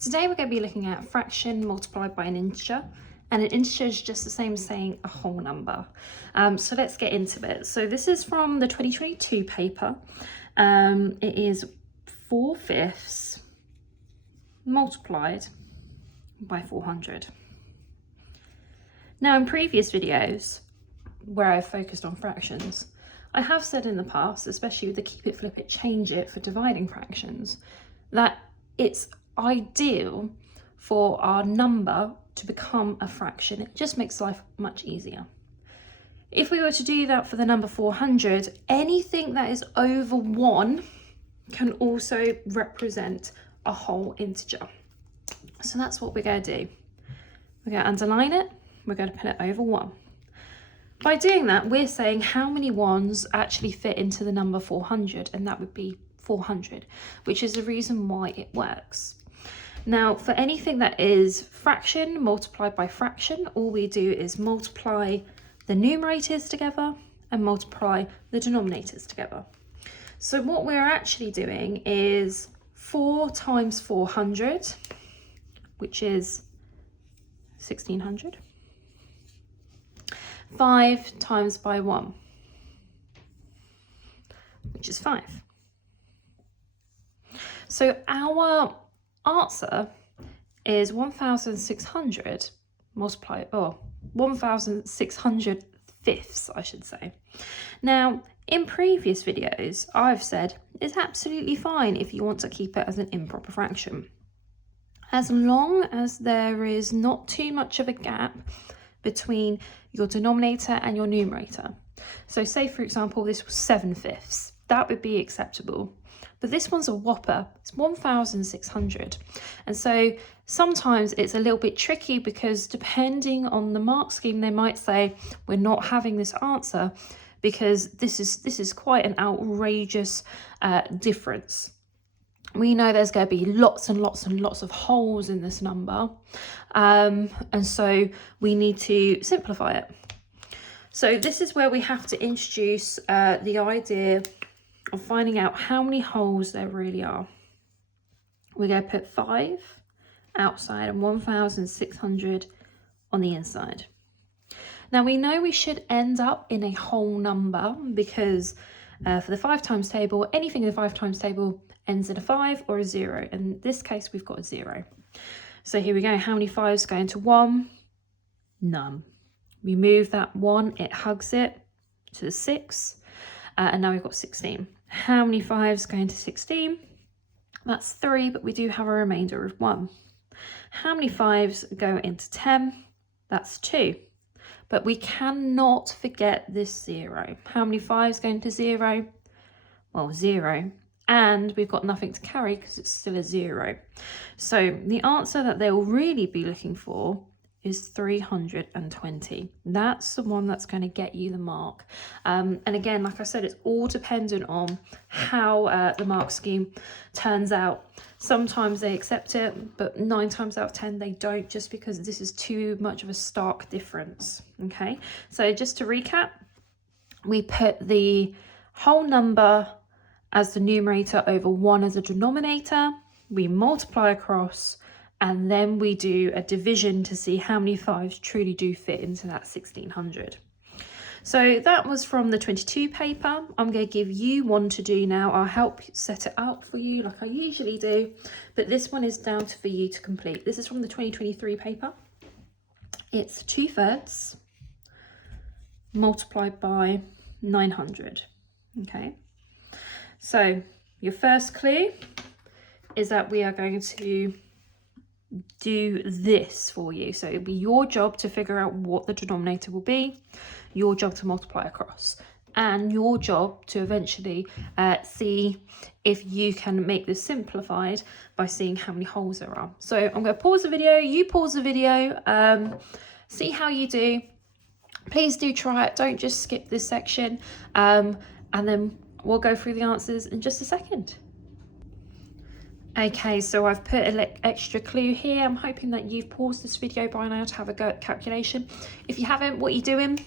Today we're going to be looking at a fraction multiplied by an integer, and an integer is just the same as saying a whole number. So let's get into it. So this is from the 2022 paper. It is 4/5 multiplied by 400. Now in previous videos where I've focused on fractions, I have said in the past, especially with the keep it, flip it, change it for dividing fractions, that it's ideal for our number to become a fraction. It just makes life much easier. If we were to do that for the number 400, anything that is over 1 can also represent a whole integer. So that's what we're going to do. We're going to underline it. We're going to put it over 1. By doing that, we're saying how many ones actually fit into the number 400, and that would be 400, which is the reason why it works. Now, for anything that is fraction multiplied by fraction, all we do is multiply the numerators together and multiply the denominators together. So what we're actually doing is 4 times 400, which is 1600. 5 times by 1, which is 5. So our answer is 1,600 multiplied, or 1,600 fifths, I should say. Now, in previous videos, I've said it's absolutely fine if you want to keep it as an improper fraction, as long as there is not too much of a gap between your denominator and your numerator. So say, for example, this was 7/5. That would be acceptable. But this one's a whopper. It's 1,600. And so sometimes it's a little bit tricky because depending on the mark scheme, they might say, we're not having this answer because this is quite an outrageous difference. We know there's going to be lots and lots and lots of holes in this number. And so we need to simplify it. So this is where we have to introduce the idea of finding out how many holes there really are. We're going to put 5 outside and 1,600 on the inside. Now we know we should end up in a whole number because for the 5 times table, anything in the 5 times table ends in a 5 or a 0. In this case, we've got a 0. So here we go. How many 5s go into 1? None. We move that 1, it hugs it to the 6. And now we've got 16. How many 5s go into 16? That's 3, but we do have a remainder of 1. How many 5s go into 10? That's 2. But we cannot forget this 0. How many 5s go into 0? Well, 0. And we've got nothing to carry because it's still a 0. So the answer that they'll really be looking for is 320. That's the one that's going to get you the mark. And again, like I said, it's all dependent on how the mark scheme turns out. Sometimes they accept it, but 9 times out of 10 they don't, just because this is too much of a stark difference. Okay, so just to recap, we put the whole number as the numerator over 1 as a denominator, we multiply across, and then we do a division to see how many 5s truly do fit into that 1600. So that was from the 22 paper. I'm going to give you one to do now. I'll help set it up for you like I usually do, but this one is down for you to complete. This is from the 2023 paper. It's 2/3 multiplied by 900. Okay, so your first clue is that we are going to do this for you. So it'll be your job to figure out what the denominator will be, your job to multiply across, and your job to eventually see if you can make this simplified by seeing how many holes there are. So I'm going to pause the video, you pause the video, see how you do. Please do try it, don't just skip this section, and then we'll go through the answers in just a second. Okay, so I've put an extra clue here. I'm hoping that you've paused this video by now to have a go at calculation. If you haven't, what you're doing,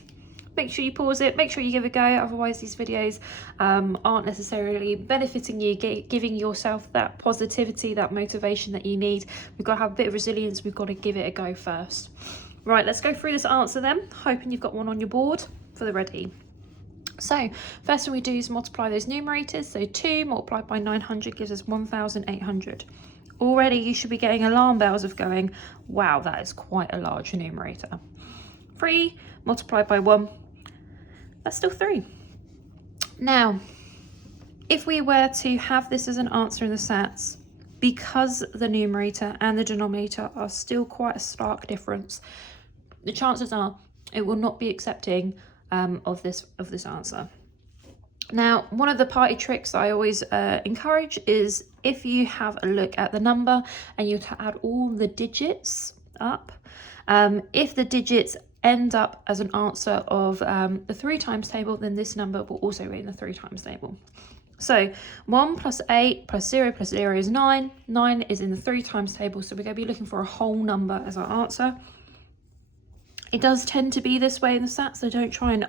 make sure you pause it, make sure you give it a go, otherwise these videos aren't necessarily benefiting you, giving yourself that positivity, that motivation that you need. We've got to have a bit of resilience, we've got to give it a go first. Right, let's go through this answer then, hoping you've got one on your board for the ready. So first thing we do is multiply those numerators. So 2 multiplied by 900 gives us 1,800. Already you should be getting alarm bells of going, wow, that is quite a large numerator. 3 multiplied by 1, that's still 3. Now, if we were to have this as an answer in the SATs, because the numerator and the denominator are still quite a stark difference, the chances are it will not be accepting of this answer. Now, one of the party tricks that I always encourage is if you have a look at the number and you add all the digits up, if the digits end up as an answer of the 3 times table, then this number will also be in the 3 times table. So 1 plus 8 plus 0 plus 0 is 9. 9 is in the 3 times table, so we're going to be looking for a whole number as our answer. It does tend to be this way in the SAT, so don't try and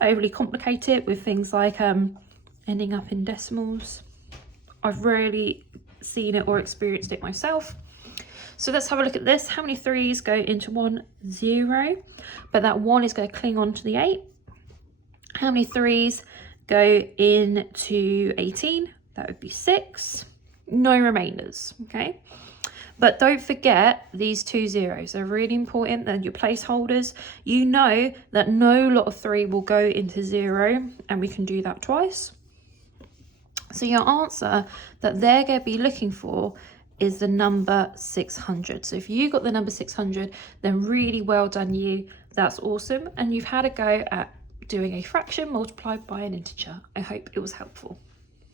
overly complicate it with things like ending up in decimals. I've rarely seen it or experienced it myself. So let's have a look at this. How many 3s go into 1? 0. But that 1 is going to cling on to the 8. How many 3s go into 18? That would be 6. No remainders, okay? But don't forget these 2 zeros. They're really important. They're your placeholders. You know that no lot of 3 will go into 0, and we can do that twice. So your answer that they're going to be looking for is the number 600. So if you got the number 600, then really well done you. That's awesome. And you've had a go at doing a fraction multiplied by an integer. I hope it was helpful.